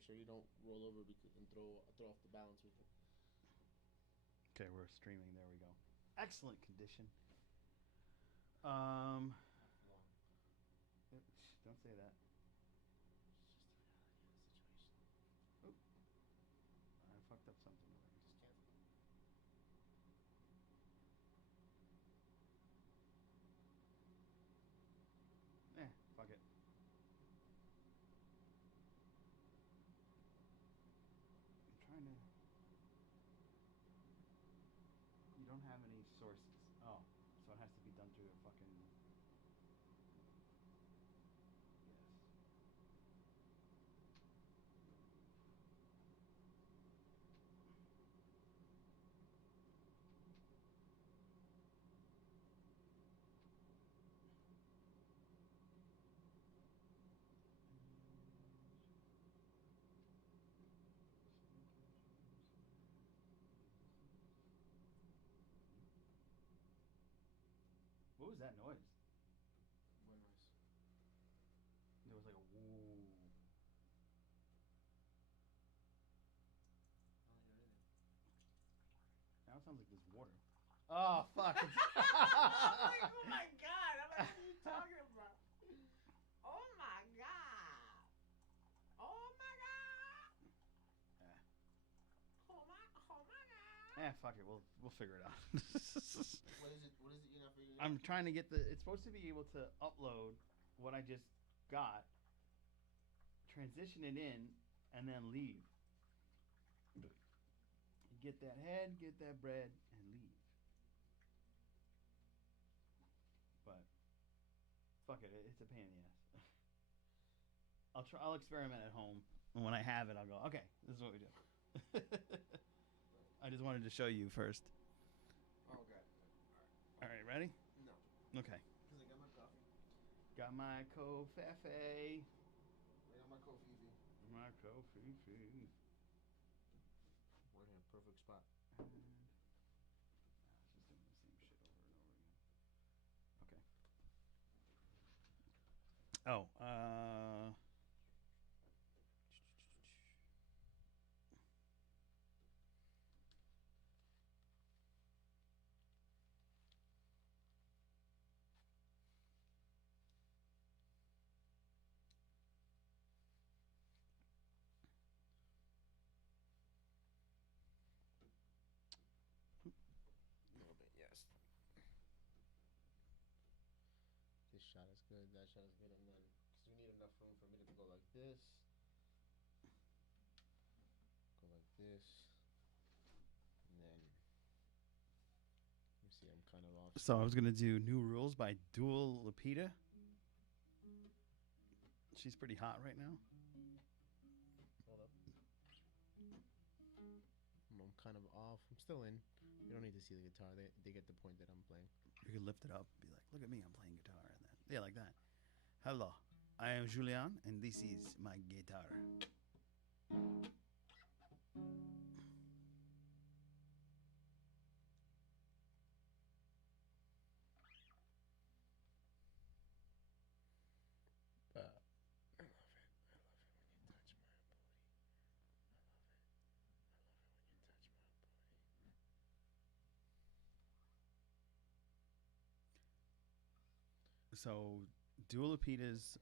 make sure you don't roll over and throw off the balance with it. Okay, we're streaming. There we go. Excellent condition. Um, don't say that. It's just the reality of the situation. Oop. I fucked up something already. Just cancel it. Fuck it. I'm trying to. You don't have any sources. Oh, so it has to be done through a fucking. Yes. What was that noise? What noise? There was like a woo. I don't hear anything. Now it sounds like there's water. Oh fuck! I'm like, oh my god! I'm like, what are you talking about? Oh my god! Oh my god! Oh my god! Fuck it. We'll figure it out. What is it? What is it you're not figuring out? I'm trying to get the. It's supposed to be able to upload what I just got, transition it in, and then leave. Get that head, get that bread, and leave. But fuck it, it's a pain in the ass. I'll try. I'll experiment at home, and when I have it, I'll go. Okay, this is what we do. I just wanted to show you first. Oh god. All right, ready? No. Okay. Because I got my coffee. Got my coffee. I got my coffee. My coffee. We're in a perfect spot. And it's just doing the same shit over and over again. Okay. Oh, A little bit, yes. This shot is good. That shot is good, and then because we need enough room for me to go like this, go like this, and then let me see. I'm kind of off. so I was gonna do New Rules by Dual Lapita. She's pretty hot right now. Hold up. I'm kind of off. I'm still in. You don't need to see the guitar. They get the point that I'm playing. You could lift it up, be like, "Look at me, I'm playing guitar," and then yeah, like that. Hello, I am Julian, and this is my guitar. I love it. I love it when you touch my booty. I love it. I love it when you touch my booty. So, Dua Lipa's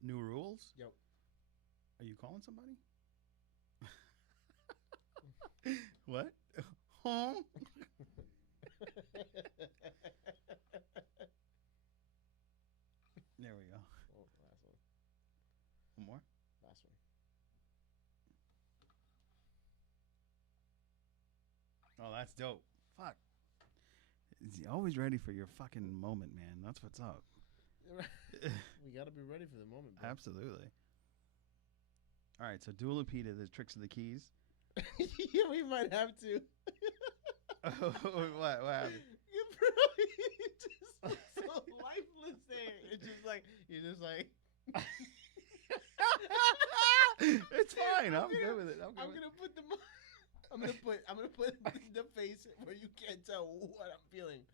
New Rules. Yep. Are you calling somebody? What? Home? There we go. Oh, last one. One more? Last one. Oh, that's dope. Fuck. You're always ready for your fucking moment, man. That's what's up. We gotta be ready for the moment, bro. Absolutely. All right, so Dua Lipita, the Tricks of the Keys. Yeah, we might have to. What happened? You bro, you just look so lifeless there. It's just like you're just like. It's fine. I'm good with it. I'm gonna put the. I'm gonna put the face where you can't tell what I'm feeling.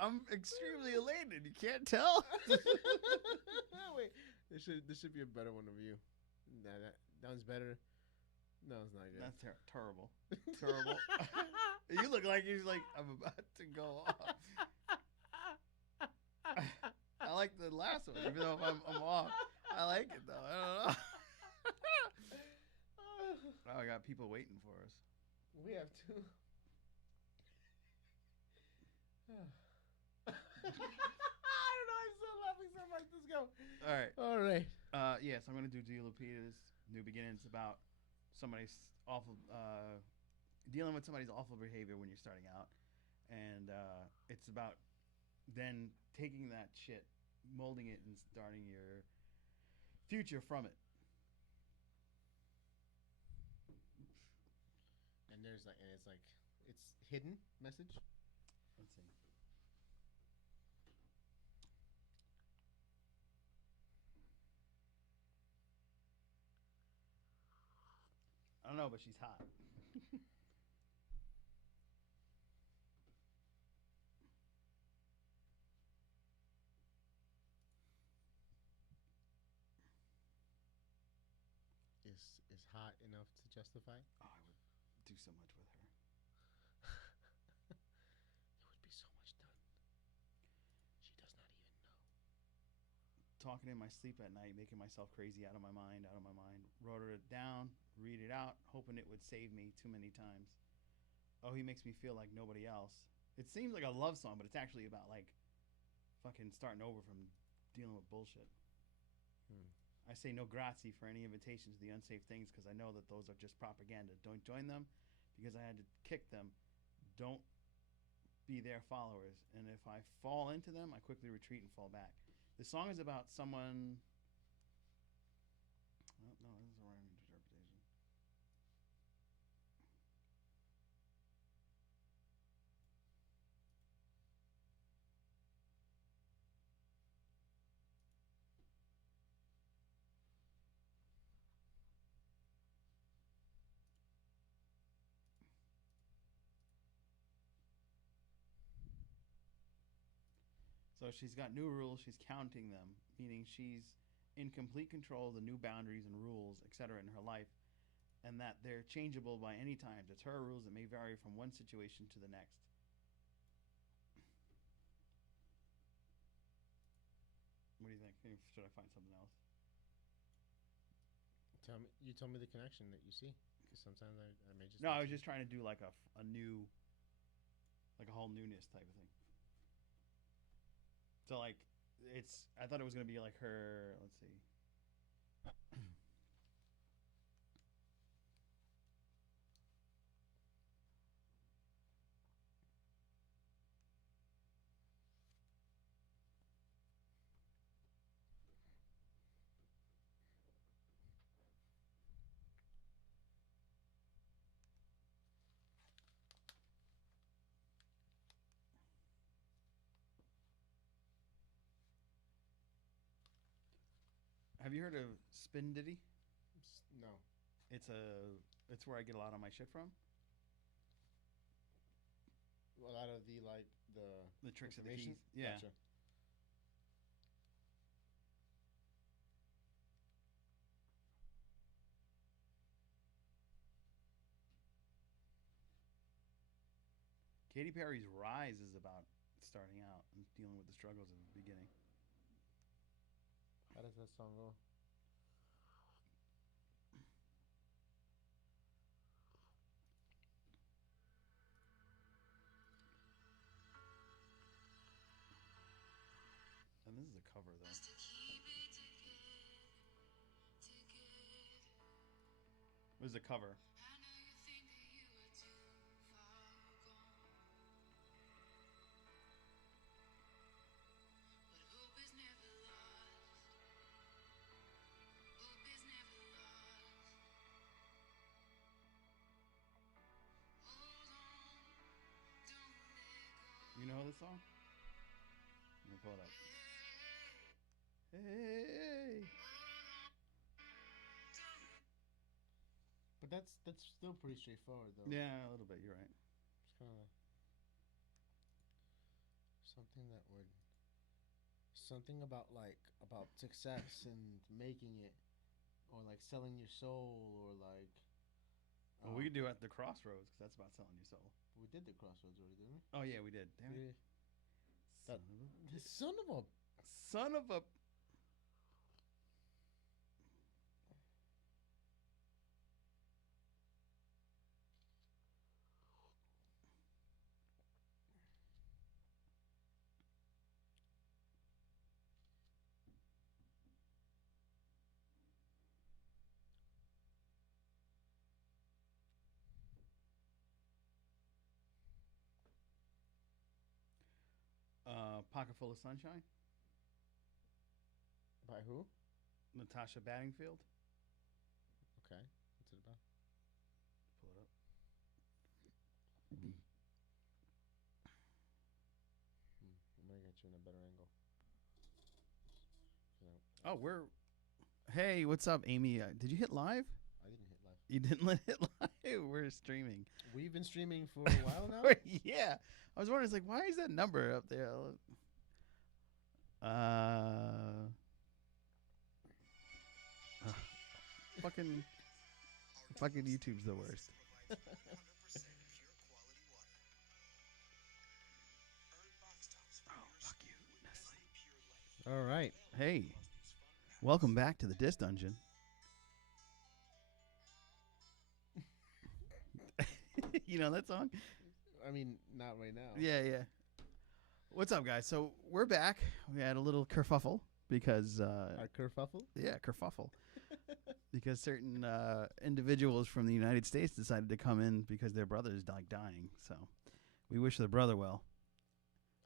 I'm extremely elated. You can't tell. Wait, This should be a better one of you. Nah, that one's better. No, it's not good. That's terrible. Terrible. You look like you're like, I'm about to go off. I like the last one, even though if I'm off. I like it though. I don't know. Oh, I got people waiting for us. We have two. I don't know. I'm so laughing so much. Let's go. All right. All right. Yes, I'm gonna do Dia Lupita's New Beginnings about somebody's awful, dealing with somebody's awful behavior when you're starting out, and it's about then taking that shit, molding it, and starting your future from it. And it's hidden message. Let's see. I don't know, but she's hot. Is hot enough to justify? Oh, I would do so much with her. It would be so much done. She does not even know. Talking in my sleep at night, making myself crazy out of my mind. Wrote it down, read it out, hoping it would save me too many times. Oh, he makes me feel like nobody else. It seems like a love song, but it's actually about like fucking starting over from dealing with bullshit. I say no grazie for any invitations to the unsafe things because I know that those are just propaganda. Don't join them because I had to kick them. Don't be their followers. And if I fall into them, I quickly retreat and fall back. The song is about someone... Oh, no, this is a wrong interpretation. So she's got new rules. She's counting them, meaning she's in complete control of the new boundaries and rules, etc., in her life, and that they're changeable by any time. It's her rules that may vary from one situation to the next. What do you think? Should I find something else? You told me the connection that you see. Because sometimes I may just. No, I was just trying to do like a new, like a whole newness type of thing. So like, I thought it was gonna be like her. Let's see. Have you heard of Spin Diddy? No. It's where I get a lot of my shit from. A lot of the The tricks of the keys. Yeah. Gotcha. Katy Perry's Rise is about starting out and dealing with the struggles of the beginning. How does that song go? And this is a cover though. This is a cover. You know this song? Let me pull it up. Hey. But that's still pretty straightforward though. Yeah, a little bit. You're right. It's kind of like something that would something about success and making it, or like selling your soul, or like. Well, we could do it at the crossroads because that's about selling your soul. We did the crossroads already, didn't we? Oh yeah, we did. Damn it. That- Son of a. Son of a. Pocket Full of Sunshine. By who? Natasha Bedingfield. Okay. What's it about? Pull it up. I'm gonna get you in a better angle. Oh, we're. Hey, what's up, Amy? Did you hit live? I didn't hit live. You didn't let it live. We're streaming. We've been streaming for a while now. Yeah, I was wondering, it's like, why is that number up there? Fucking YouTube's the worst. Oh, fuck you, Nestle. All right. Hey, welcome back to the Dis Dungeon. You know that song? I mean, not right now. Yeah, yeah. What's up, guys? So we're back. We had a little kerfuffle because Our kerfuffle? yeah, kerfuffle. Because certain individuals from the United States decided to come in because their brother's dying. So we wish their brother well.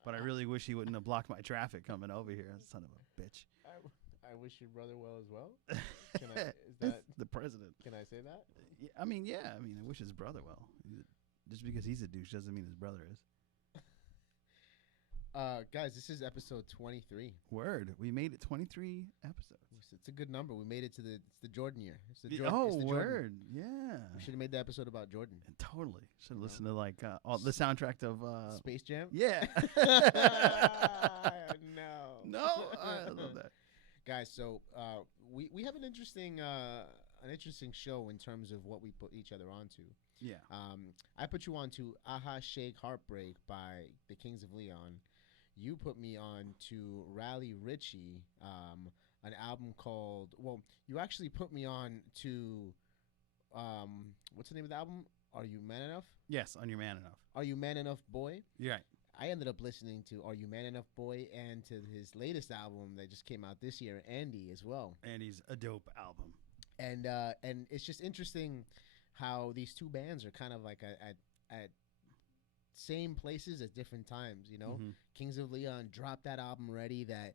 But I really wish he wouldn't have blocked my traffic coming over here. Son of a bitch. I wish your brother well as well. Can I, is It's that, the president. can I say that? Yeah, I mean, I wish his brother well. Just because he's a douche doesn't mean his brother is. Guys, this is episode 23. Word. We made it 23 episodes. It's a good number. We made it to it's the Jordan year. It's the Oh, it's the Jordan. word. Yeah. We should have made the episode about Jordan. Totally. Should listen to like all the soundtrack of Space Jam? Yeah. No. No, I love that. Guys, so we have an interesting show in terms of what we put each other onto. Yeah. I put you on to Aha Shake Heartbreak by the Kings of Leon. You put me on to Raleigh Ritchie, an album called, well, you actually put me on to, what's the name of the album? Are You Man Enough? Yes, on Your Man Enough. Are You Man Enough Boy? You're right. I ended up listening to Are You Man Enough Boy and to his latest album that just came out this year, Andy, as well. Andy's a dope album. And it's just interesting how these two bands are kind of like at same places at different times, you know. Mm-hmm. Kings of Leon dropped that album ready that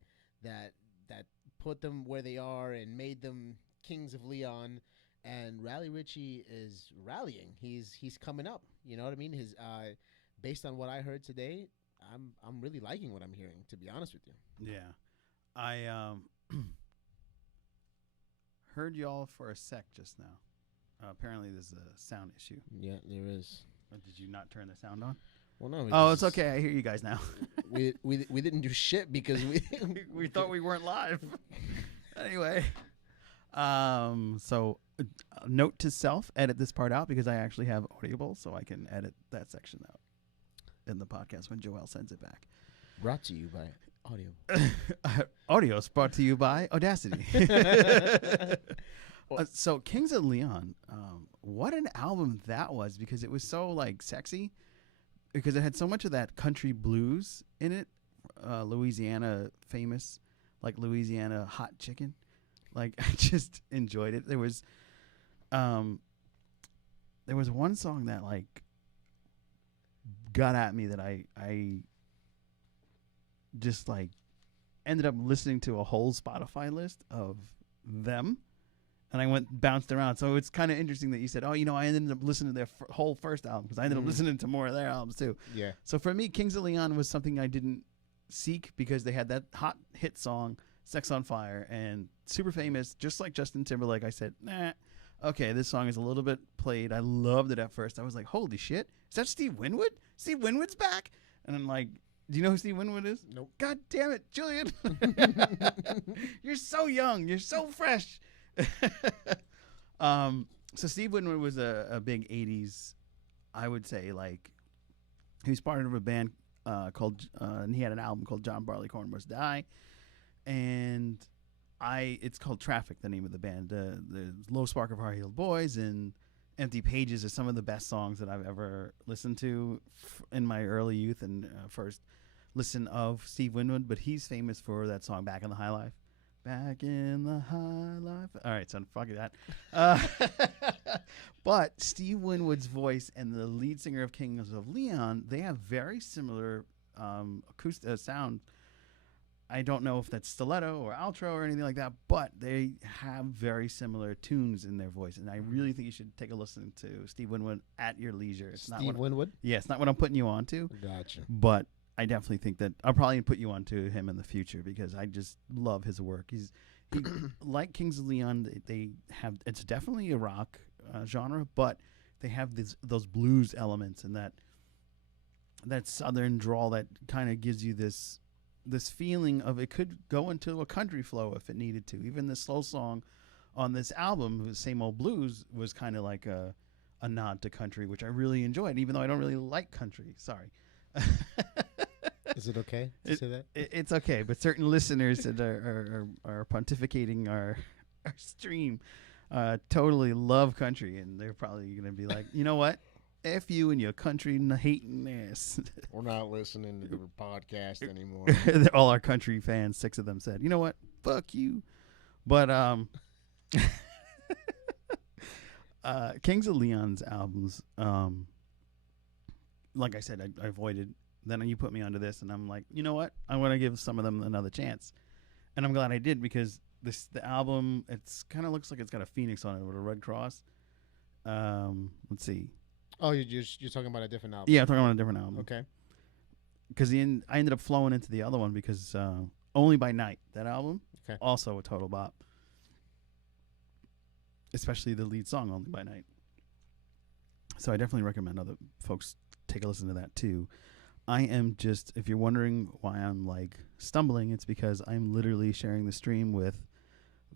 put them where they are and made them Kings of Leon, and Raleigh Ritchie is rallying. He's coming up, you know what I mean? His based on what I heard today, I'm really liking what I'm hearing, to be honest with you. Yeah. I heard y'all for a sec just now. Apparently there's a sound issue. Yeah, there is. Did you not turn the sound on? Well, no. Oh, it's okay. I hear you guys now. we didn't do shit because we thought we weren't live. Anyway, so note to self: edit this part out because I actually have Audible, so I can edit that section out in the podcast when Joel sends it back. Brought to you by Audio. Audio's brought to you by Audacity. So Kings of Leon, what an album that was, because it was so like sexy, because it had so much of that country blues in it, Louisiana famous, like Louisiana hot chicken. Like I just enjoyed it. There was one song that like got at me that I just like ended up listening to a whole Spotify list of them. And I bounced around. So it's kind of interesting that you said, oh, you know, I ended up listening to their whole first album because I ended up listening to more of their albums too. Yeah. So for me, Kings of Leon was something I didn't seek because they had that hot hit song, Sex on Fire, and super famous, just like Justin Timberlake. I said, nah, okay, this song is a little bit played. I loved it at first. I was like, holy shit, is that Steve Winwood? Steve Winwood's back? And I'm like, Do you know who Steve Winwood is? Nope. God damn it, Julian. You're so young. You're so fresh. So Steve Winwood was a big 80s, I would say, like, he was part of a band called, and he had an album called John Barleycorn Must Die. And it's called Traffic, the name of the band. The Low Spark of High Heeled Boys and Empty Pages are some of the best songs that I've ever listened to in my early youth and first listen of Steve Winwood. But he's famous for that song Back in the High Life. Back in the High Life. All right, son, fuck that. But Steve Winwood's voice and the lead singer of Kings of Leon, they have very similar acoustic sound. I don't know if that's stiletto or outro or anything like that, but they have very similar tunes in their voice. And I really think you should take a listen to Steve Winwood at your leisure. It's Steve Winwood? Yeah, it's not what I'm putting you on to. Gotcha. But I definitely think that I'll probably put you on to him in the future because I just love his work. He like Kings of Leon, they have, it's definitely a rock genre, but they have those blues elements and that southern drawl that kind of gives you this feeling of it could go into a country flow if it needed to. Even the slow song on this album, the Same Old Blues, was kind of like a nod to country, which I really enjoyed, even though I don't really like country. Sorry. Is it okay to say that? It's okay, but certain listeners that are pontificating our stream totally love country, and they're probably going to be like, you know what? F you and your country hating ass. We're not listening to the podcast anymore. All our country fans, 6 of them said, you know what? Fuck you. But Kings of Leon's albums, like I said, I avoided. Then you put me onto this, and I'm like, you know what? I want to give some of them another chance. And I'm glad I did because the album, it's kind of looks like it's got a phoenix on it with a red cross. Let's see. Oh, you're talking about a different album? Yeah, I'm talking about a different album. Okay. Because I ended up flowing into the other one because Only by Night, that album, okay, also a total bop. Especially the lead song, Only by Night. So I definitely recommend other folks take a listen to that too. I am just, if you're wondering why I'm like stumbling, it's because I'm literally sharing the stream with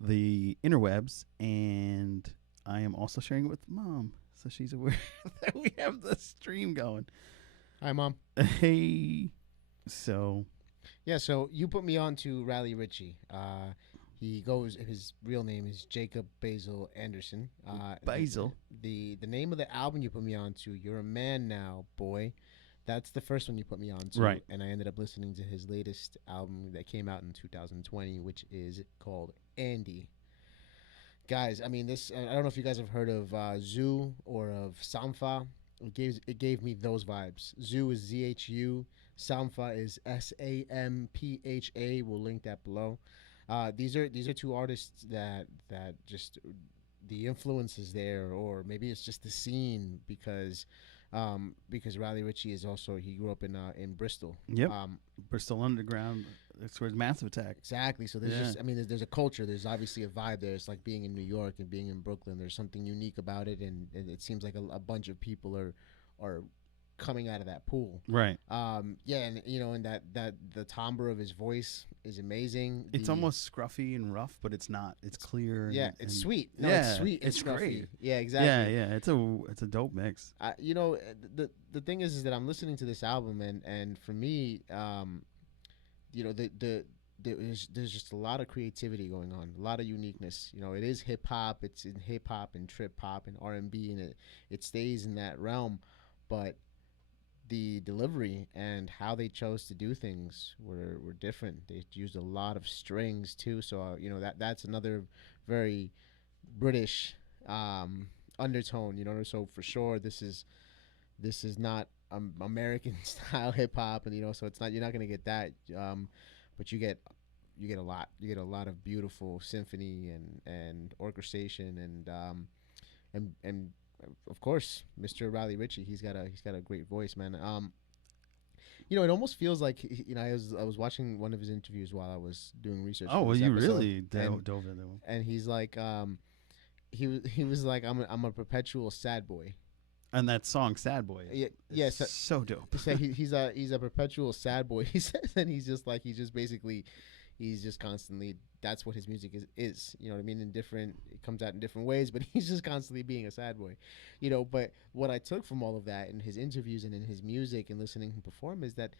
the interwebs, and I am also sharing it with Mom. So she's aware that we have the stream going. Hi, Mom. Hey. So. Yeah, so you put me on to Raleigh Ritchie. His real name is Jacob Basil Anderson. Basil. The name of the album you put me on to, You're a Man Now, Boy. That's the first one you put me on to. Right. And I ended up listening to his latest album that came out in 2020, which is called Andy. Guys, I mean, I don't know if you guys have heard of Zoo or of Sampha. It gave me those vibes. Zoo is ZHU. Sampha is SAMPHA. We'll link that below. These are two artists that just the influence is there, or maybe it's just the scene because Raleigh Ritchie is also, he grew up in Bristol. Yep. Bristol Underground. That's where Massive Attack. Exactly. So there's there's a culture. There's obviously a vibe there. It's like being in New York and being in Brooklyn. There's something unique about it, and it seems like a bunch of people are coming out of that pool. Right. Yeah, and and that the timbre of his voice is amazing. It's almost scruffy and rough, but it's not. It's clear. Yeah, it's sweet. No, yeah, it's sweet. It's scruffy. great. Yeah, exactly. Yeah. It's a dope mix. The thing is that I'm listening to this album, and for me, there's just a lot of creativity going on, a lot of uniqueness. It is hip hop. It's in hip hop and trip hop and R&B, and it stays in that realm, but the delivery and how they chose to do things were different. They used a lot of strings too, so that's another very British undertone. So for sure this is not American style hip hop, and so it's not, you're not gonna get that, but you get a lot. You get a lot of beautiful symphony and orchestration and of course, Mr. Raleigh Ritchie. He's got a great voice, man. It almost feels like I was watching one of his interviews while I was doing research. Oh, well, you episode, really dove into him. And he's like, he was like, I'm a perpetual sad boy. And that song "Sad Boy" Yeah, so dope. So he's a perpetual sad boy. He says, and he's just constantly. That's what his music is. You know what I mean? It comes out in different ways, but he's just constantly being a sad boy. You know, but what I took from all of that in his interviews and in his music and listening him perform is that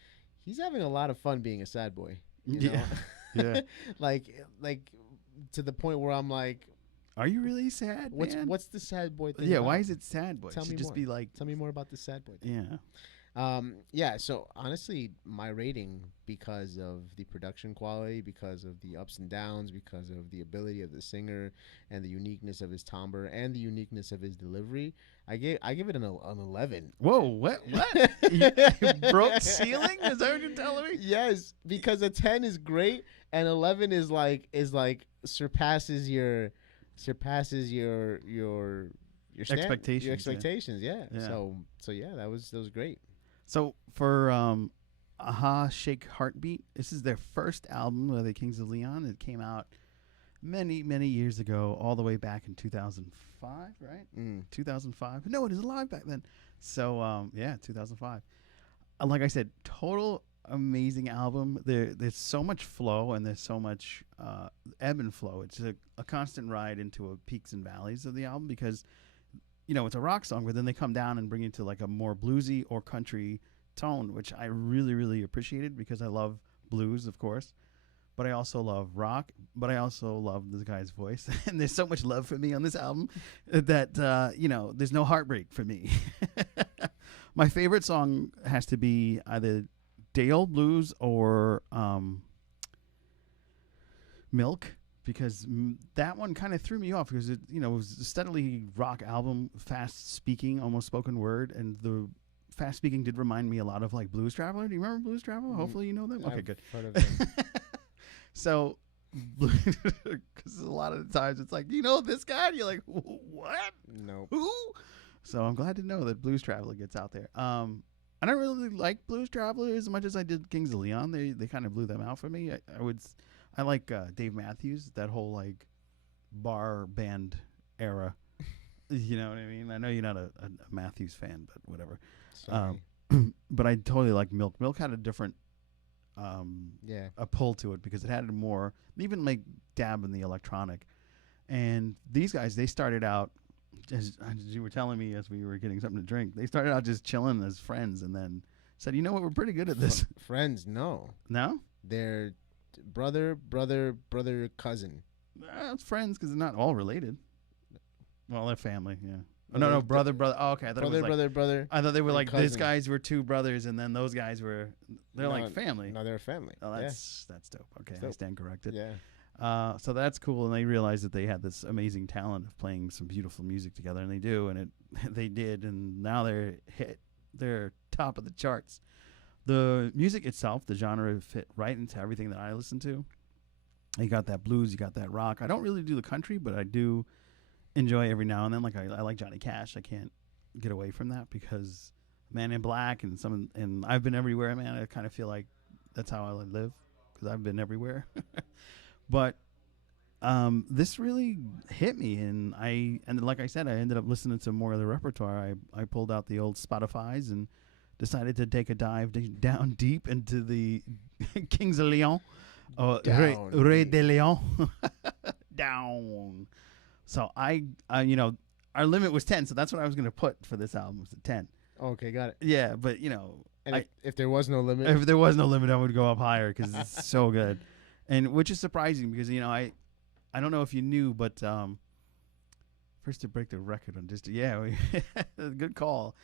he's having a lot of fun being a sad boy. You know? Yeah. like to the point where I'm like, are you really sad? What's the sad boy thing? Yeah, about? why is it sad boy? Tell me just more. be like, tell me more about the sad boy thing. Yeah. Yeah, so honestly, my rating, because of the production quality, because of the ups and downs, because of the ability of the singer and the uniqueness of his timbre and the uniqueness of his delivery, I give it an 11. Whoa, what? You broke ceiling? Is that what you're telling me? Yes, because a 10 is great and 11 is like surpasses your expectations. Your expectations, yeah. Yeah. So yeah, that was great. So for Aha Shake Heartbeat, this is their first album, the Kings of Leon. It came out many, many years ago, all the way back in 2005, right? 2005. No, it was alive back then. So, 2005. Like I said, total amazing album. There's so much flow and there's so much ebb and flow. It's a constant ride into peaks and valleys of the album because, you know, it's a rock song, but then they come down and bring it to like a more bluesy or country tone, which I really, really appreciated because I love blues, of course, but I also love rock, but I also love this guy's voice. And there's so much love for me on this album that, there's no heartbreak for me. My favorite song has to be either Day Old Blues or Milk. Because that one kind of threw me off because it was a steadily rock album, fast speaking, almost spoken word, and the fast speaking did remind me a lot of like Blues Traveler. Do you remember Blues Traveler? Hopefully you know them. Okay, good. Heard of them. So, because a lot of the times it's like, you know this guy, and you're like, what? No. Who? So I'm glad to know that Blues Traveler gets out there. I don't really like Blues Traveler as much as I did Kings of Leon. They kind of blew them out for me. I like Dave Matthews, that whole like bar band era. You know what I mean? I know you're not a Matthews fan, but whatever. But I totally like Milk. Milk had a different a pull to it because it had more, even like dab in the electronic. And these guys, they started out, as you were telling me as we were getting something to drink, they started out just chilling as friends and then said, you know what, we're pretty good at this. Friends, no. No? They're brother, cousin. It's friends because they're not all related. Well, they're family, yeah. No, brother. Oh, okay. I thought it was like, brother. I thought they were like, cousin. these guys were two brothers, and then those guys they're like family. No, they're a family. Oh, that's dope. Okay, dope. I stand corrected. Yeah. So that's cool, and they realized that they had this amazing talent of playing some beautiful music together, and they do, and they did, and now they're top of the charts. The music itself, the genre, fit right into everything that I listen to. You got that blues, you got that rock. I don't really do the country, but I do enjoy every now and then. Like I like Johnny Cash. I can't get away from that because Man in Black and I've Been Everywhere, man. I kind of feel like that's how I live because I've been everywhere. But this really hit me, and like I said, I ended up listening to more of the repertoire. I pulled out the old Spotify's and decided to take a dive down deep into the Kings of Leon, Rey de Leon, down. So I our limit was 10, so that's what I was going to put for this album, was a 10. Okay, got it. Yeah, but and if there was no limit, if there was no limit, I would go up higher because it's so good, and which is surprising because I don't know if you knew, but first to break the record on just good call.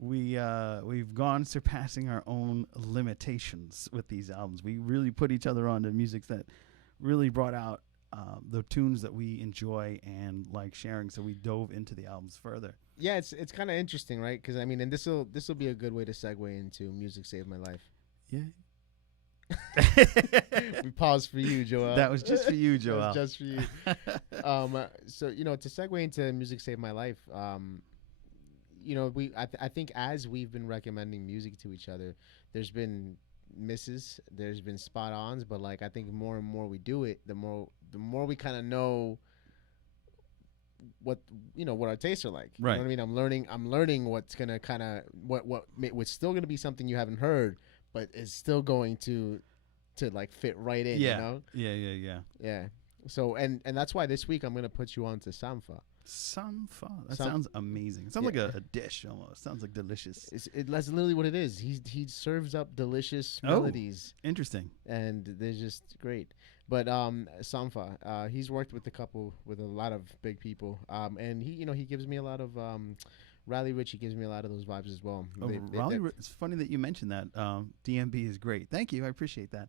We've gone surpassing our own limitations with these albums. We really put each other on to music that really brought out the tunes that we enjoy and like sharing. So we dove into the albums further. Yeah, it's kind of interesting, right? Because I mean, and this will be a good way to segue into Music Saved My Life. Yeah. We paused for you, Joel. That was just for you, Joel. That was just for you. So to segue into Music Saved My Life, I think as we've been recommending music to each other, there's been misses, there's been spot ons, but like I think more and more we do it, the more we kind of know what what our tastes are like. Right. You know what I mean? I'm learning what's gonna kind of what's still gonna be something you haven't heard, but is still going to like fit right in. Yeah. You know? Yeah. Yeah. So and that's why this week I'm gonna put you on to Samfa. Samfa. That sounds amazing. It sounds like a dish almost. Sounds like delicious. That's literally what it is. He serves up delicious melodies. Interesting. And they're just great. But Samfa, he's worked with a lot of big people. And he gives me a lot of Raleigh Ritchie gives me a lot of those vibes as well. It's funny that you mentioned that. DMB is great. Thank you. I appreciate that.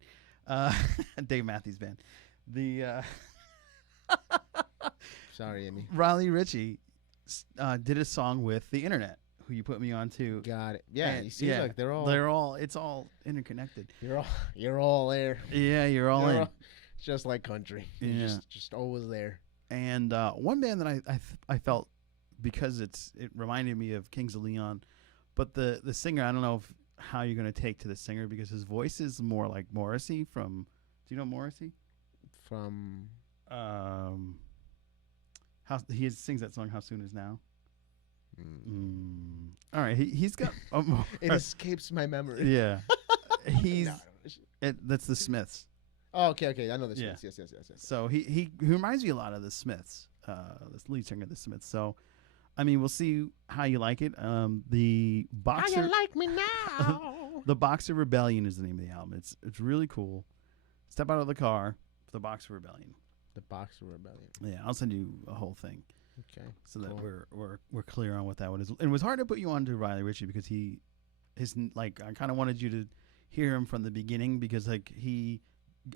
Dave Matthews Band. The sorry, Amy. Raleigh Ritchie did a song with the internet, who you put me on to. Got it. Yeah, and you see, like they're all it's all interconnected. You're all there. Yeah, you're all in. Just like country. Yeah. You're just always there. And one band that I felt, because it reminded me of Kings of Leon, but the singer, I don't know how you're gonna take to the singer, because his voice is more like Morrissey from. Do you know Morrissey? From he sings that song "How Soon Is Now." All right, he's got it escapes my memory. Yeah, that's the Smiths. Oh, okay, I know the Smiths. Yes. So he reminds me a lot of the Smiths, this lead singer of the Smiths. So I mean, we'll see how you like it. The Boxer, how you like me now? The Boxer Rebellion is the name of the album. It's really cool. Step out of the car. The Boxer Rebellion. The Boxer Rebellion. Yeah, I'll send you a whole thing. Okay. So that we're clear on what that one is. It was hard to put you on to Raleigh Ritchie because I kind of wanted you to hear him from the beginning, because like he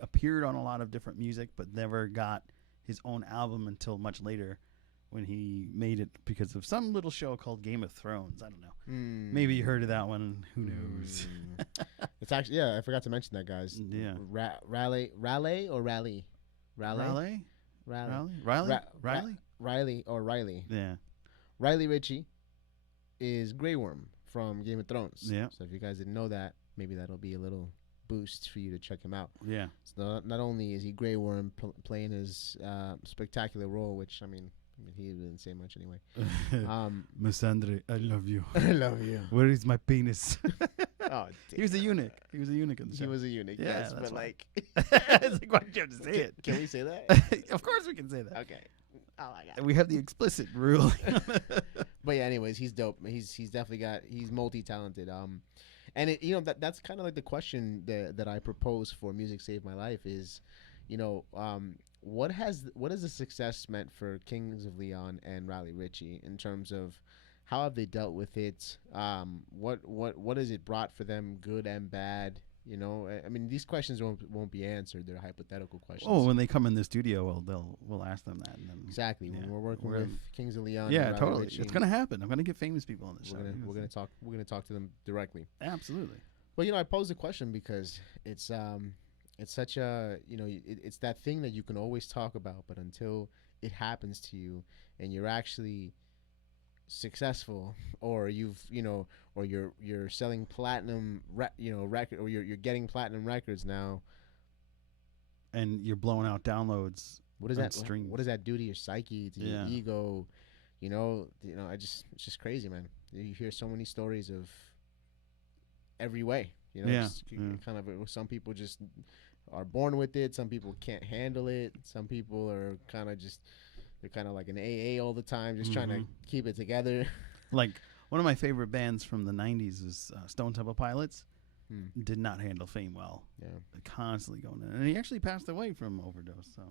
appeared on a lot of different music but never got his own album until much later, when he made it because of some little show called Game of Thrones. I don't know. Maybe you heard of that one. Who knows? It's actually, I forgot to mention that, guys. Yeah. Raleigh or Raleigh? Riley. Yeah. Raleigh Ritchie is Grey Worm from Game of Thrones. Yeah. So if you guys didn't know that, maybe that'll be a little boost for you to check him out. Yeah. So not only is he Grey Worm playing his spectacular role, which I mean he didn't say much anyway. Miss Andre, I love you. I love you. Where is my penis? Oh, he was a eunuch. He was a eunuch in the show. He was a eunuch. Yeah, yes, that's but why. like, it's like, why did you have to say it? Can we say that? Of course we can say that. Okay. Oh my god. We have the explicit rule. But yeah, anyways, he's dope. He's definitely he's multi-talented. And it, that's kind of like the question that I propose for Music Saved My Life is, what has the success meant for Kings of Leon and Raleigh Ritchie in terms of how have they dealt with it? What has it brought for them, good and bad? I mean, these questions won't be answered. They're hypothetical questions. Oh, when they come in the studio, we'll ask them that. And then, exactly. When we're working with Kings of Leon. Yeah, and totally. Ritchie, It's gonna happen. I'm gonna get famous people on the show. We're gonna talk to them directly. Absolutely. Well, I posed the question because it's such a it's that thing that you can always talk about, but until it happens to you and you're actually successful, or or you're selling platinum record, or you're getting platinum records now, and you're blowing out downloads. What does that streams. What does that do to your psyche, to your ego? It's just crazy, man. You hear so many stories of every way. Kind of some people just are born with it. Some people can't handle it. Some people are they're kind of like an AA all the time, just trying to keep it together. Like one of my favorite bands from the 90s was Stone Temple Pilots. Did not handle fame well. Yeah. Constantly going in. And he actually passed away from overdose. So,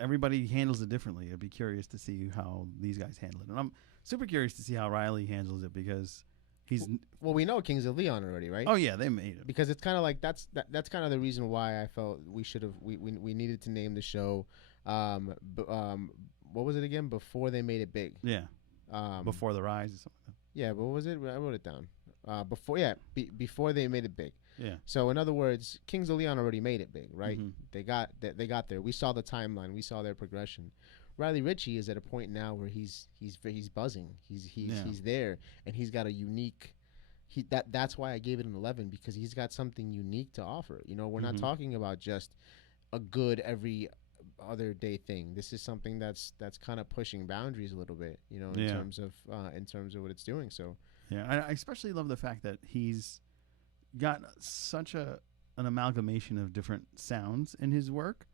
everybody handles it differently. I'd be curious to see how these guys handle it. And I'm super curious to see how Riley handles it, because well, we know Kings of Leon already, right? Oh yeah, they made it. Because it's kind of like that's kind of the reason why I felt we needed to name the show. What was it again? Before they made it big. Yeah. Before the Rise or something. Yeah, but what was it? I wrote it down. Before they made it big. Yeah. So in other words, Kings of Leon already made it big, right? Mm-hmm. They got there. We saw the timeline. We saw their progression. Riley Ritchie is at a point now where he's buzzing. He's there, and he's got a unique. That's why I gave it an 11, because he's got something unique to offer. We're not talking about just a good every other day thing. This is something that's kind of pushing boundaries a little bit, you know, Yeah. in terms of what it's doing. So Yeah, I especially love the fact that he's got such an amalgamation of different sounds in his work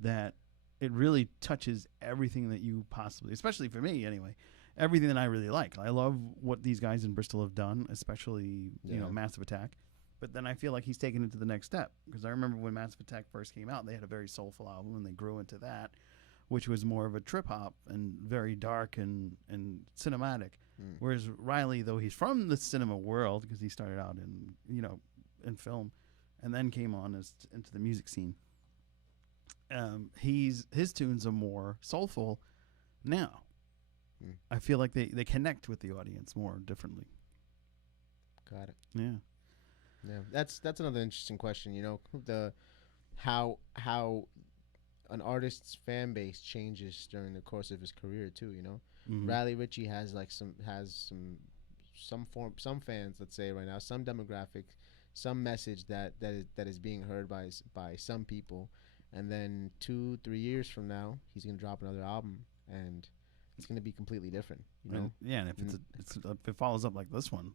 that it really touches everything that you possibly, especially for me anyway, everything that I really like. I love what these guys in Bristol have done, especially you know Yeah. Massive Attack. But then I feel like he's taken it to the next step because I remember when Massive Attack first came out, they had a very soulful album and they grew into that, which was more of a trip hop and very dark and cinematic. Mm. Whereas Riley, though he's from the cinema world because he started out in in film, and then came on into the music scene. His tunes are more soulful now. Mm. I feel like they connect with the audience more differently. got it. Yeah. Yeah, that's another interesting question. You know, the how an artist's fan base changes during the course of his career too. You know, Mhm. Raleigh Ritchie has like some fans, let's say right now, some demographic, some message that is being heard by some people, and then 2-3 years from now he's gonna drop another album and it's gonna be completely different. You know, Yeah, and if it follows up like this one,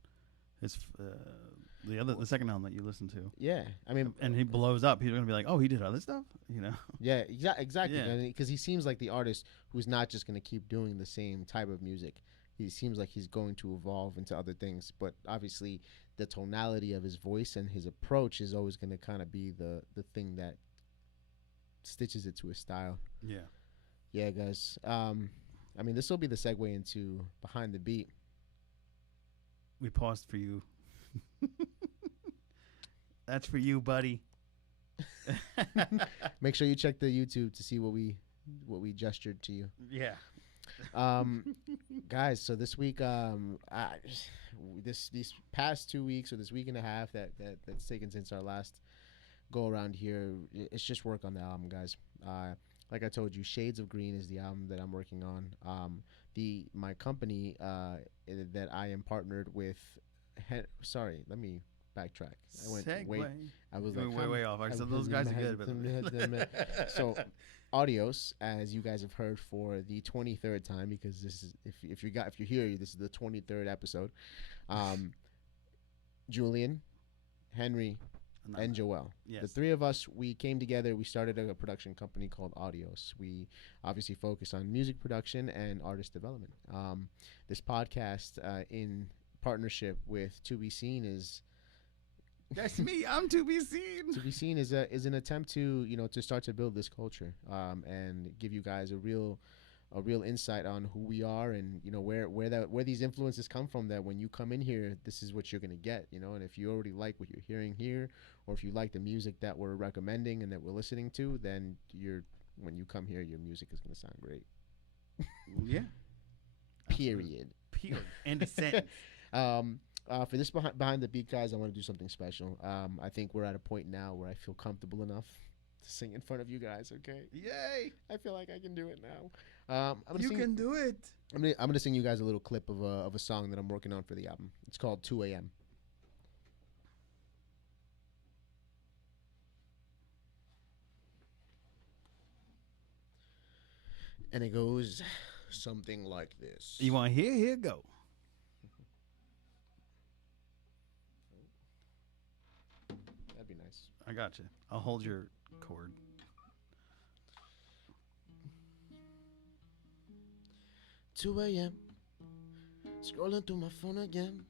it's the second album that you listen to, yeah. I mean, and he blows up, he's gonna be like, oh, he did other stuff, you know? yeah, exactly. Yeah. Because he seems like the artist who's not just going to keep doing the same type of music. He seems like he's going to evolve into other things. But obviously, the tonality of his voice and his approach is always going to kind of be the thing that stitches it to his style. Yeah. Yeah, guys. I mean, this will be the segue into Behind the Beat. We paused for you. That's for you, buddy. Make sure you check the YouTube to see what we gestured to you. Yeah. Guys, so this week, these past 2 weeks or this week and a half that's taken since our last go around here, it's just work on the album, guys. Like I told you, Shades of Green is the album that I'm working on. My company that I am partnered with. Sorry, let me backtrack. I went Segue. I was You like went way off. I said those guys are good. But So, Audios, as you guys have heard for the 23rd time, because this is if you're here, this is the 23rd episode. Julian, Henry, and Joel. Yes. The three of us, we came together. We started a production company called Audios. We obviously focus on music production and artist development. This podcast, in partnership with To Be Seen, is That's me. I'm To Be Seen. To Be Seen is an attempt to to start to build this culture, and give you guys a real insight on who we are and where these influences come from, that when you come in here, this is what you're going to get, and if you already like what you're hearing here, or if you like the music that we're recommending and that we're listening to, then when you come here, your music is going to sound great. Yeah. Period. End of sentence. For this behind the beat, guys, I want to do something special. I think we're at a point now where I feel comfortable enough to sing in front of you guys. Okay. Yay. I feel like I can do it now. You can do it. I'm gonna sing you guys a little clip of a song that I'm working on for the album. It's called 2 a.m. And it goes something like this. You want to hear? Here go. That'd be nice. I got you. I'll hold your chord. 2 a.m. Scrolling through my phone again.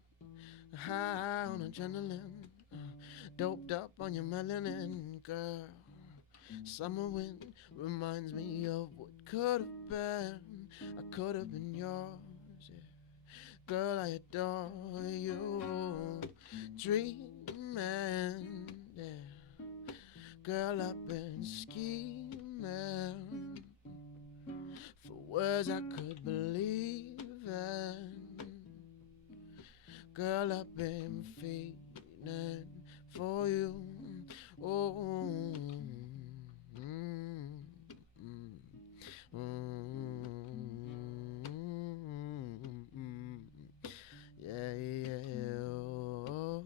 High on adrenaline. Doped up on your melanin, girl. Summer wind reminds me of what could have been. I could have been yours, yeah. Girl, I adore you. Dreaming, yeah. Girl, I've been scheming for words I could believe in. Girl, I've been feeling for you. Oh, yeah, yeah. Oh,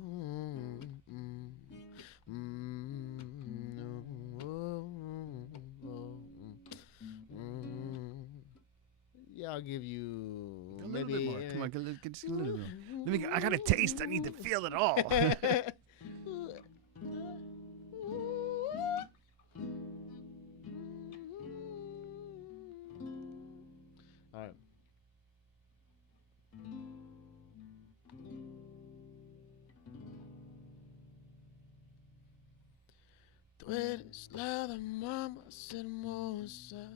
I'll give you A maybe little bit more. Come on, just a little more. I got a taste. I need to feel it all. All right. Tú eres la dama más hermosa,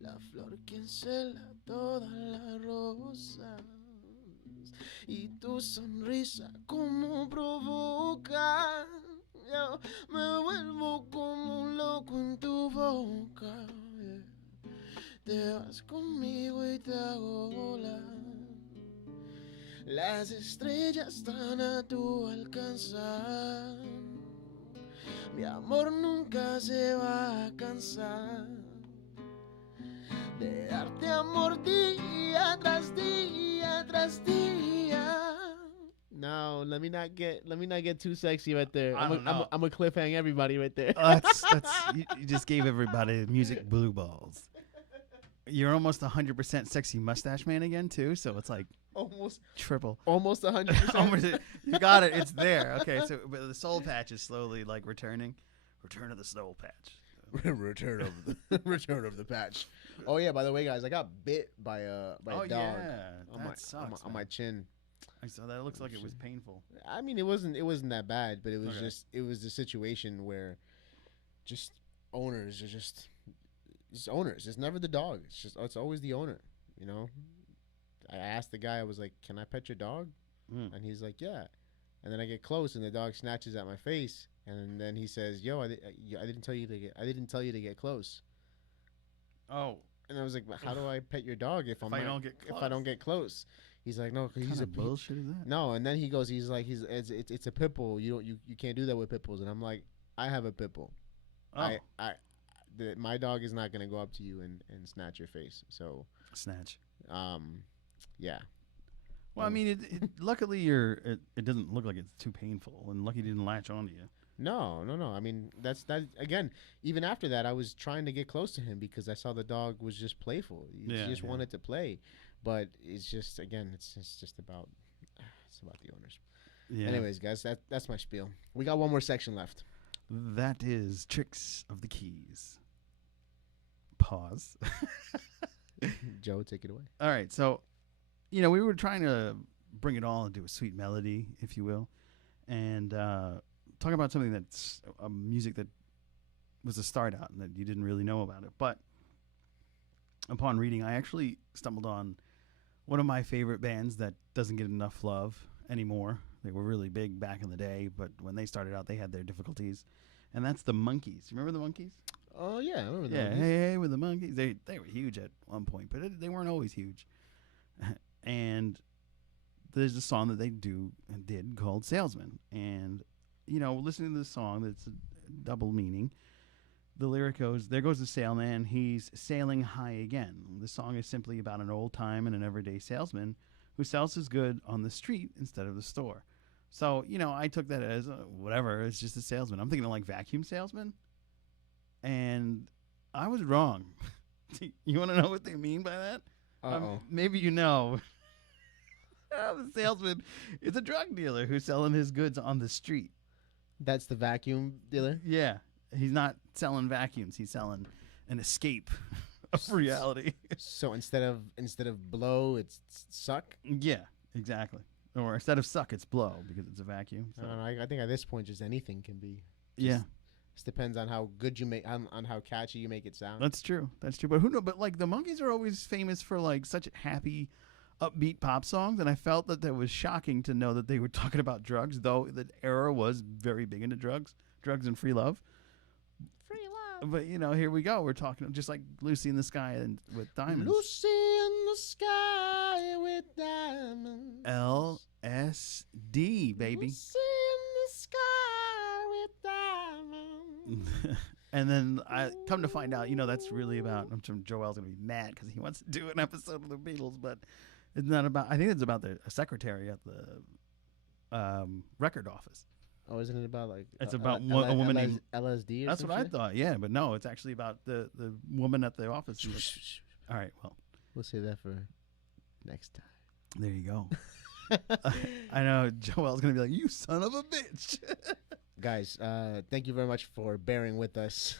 la flor que encela todas las rosas, y tu sonrisa como provoca. Yo me vuelvo como un loco en tu boca. Yeah. Te vas conmigo y te hago volar. Las estrellas están a tu alcanzar. Mi amor nunca se va a cansar de darte amor día tras día tras día. No, let me not get too sexy right there. I'm a cliffhang everybody right there. That's you just gave everybody music blue balls. You're almost 100% sexy mustache man again too, so it's like almost triple. Almost 100%. You got it. It's there. Okay, so but the soul patch is slowly like returning. Return of the soul patch. Return of the patch. Oh yeah, by the way, guys, I got bit by a dog on my chin. I saw that. It looks like it was painful. I mean, it wasn't that bad, but it was it was the situation where just owners are just owners. It's never the dog. It's always the owner, you know? I asked the guy, I was like, "Can I pet your dog?" And he's like, "Yeah." And then I get close and the dog snatches at my face, and then he says, "Yo, I didn't tell you to get close." Oh. And I was like, "How do I pet your dog if I don't get close?" He's like, "No, because he's a bullshit is that?" No, and then he goes, it's a pit bull. You can't do that with pit bulls. And I'm like, I have a pit bull. Oh. My dog is not gonna go up to you and snatch your face. So snatch. Yeah. Well, I mean, luckily it doesn't look like it's too painful, and lucky it didn't latch onto you. No. I mean, that again. Even after that, I was trying to get close to him because I saw the dog was just playful. He just wanted to play, but it's just it's just about the owners. Yeah. Anyways, guys, that's my spiel. We got one more section left. That is Tricks of the Keys. Pause. Joe, take it away. All right, so we were trying to bring it all into a sweet melody, if you will, and talk about something that's music that was a start out and that you didn't really know about it. But upon reading, I actually stumbled on one of my favorite bands that doesn't get enough love anymore. They were really big back in the day, but when they started out, they had their difficulties, and that's the Monkees. Remember the Monkees? Oh yeah, I remember the Monkees. Hey, with the Monkees. They were huge at one point, but they weren't always huge. And there's a song that they did called Salesman. And, listening to the song, that's a double meaning. The lyric goes, "There goes the sailman, he's sailing high again." The song is simply about an old time and an everyday salesman who sells his good on the street instead of the store. So, I took that as whatever, it's just a salesman. I'm thinking of like vacuum salesman. And I was wrong. You want to know what they mean by that? Maybe you know. The salesman is a drug dealer who's selling his goods on the street. That's the vacuum dealer? Yeah. He's not selling vacuums. He's selling an escape of reality. So instead of blow, it's suck? Yeah, exactly. Or instead of suck, it's blow because it's a vacuum. So. I think at this point, just anything can be. Yeah. Just depends on how good you make, on how catchy you make it sound. That's true. But who knows? But like the Monkees are always famous for like such happy, upbeat pop songs, and I felt that was shocking to know that they were talking about drugs, though the era was very big into drugs and free love. Free love. But here we go. We're talking just like Lucy in the Sky and with Diamonds. Lucy in the Sky with Diamonds. LSD, baby. Lucy in the Sky with Diamonds. And then I come to find out, that's really about. I'm sure Joel's gonna be mad because he wants to do an episode of the Beatles, but it's not about. I think it's about a secretary at the record office. Oh, isn't it about like? It's about a woman named LSD. That's what I thought. Yeah, but no, it's actually about the woman at the office. All right. Well, We'll save that for next time. there you go. I know Joel's gonna be like, "You son of a bitch." Guys, thank you very much for bearing with us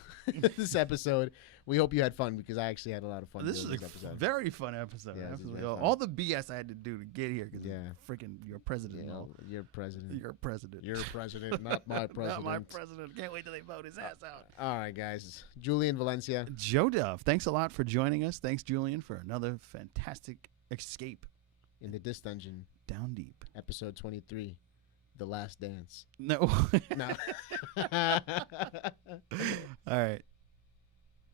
this episode. We hope you had fun because I actually had a lot of fun. This is doing a this episode. very fun episode. Yeah, this is Absolutely. very fun. All the BS I had to do to get here because Yeah. freaking your president. You know, you're president. You're president. You're president, not my president. Not my president. Can't wait till they vote his ass out. All right, guys. Julian Valencia. Joe Dove, thanks a lot for joining us. Thanks, Julian, for another fantastic escape In the Dis Dungeon, down deep. episode 23, The Last Dance. No. No. All right.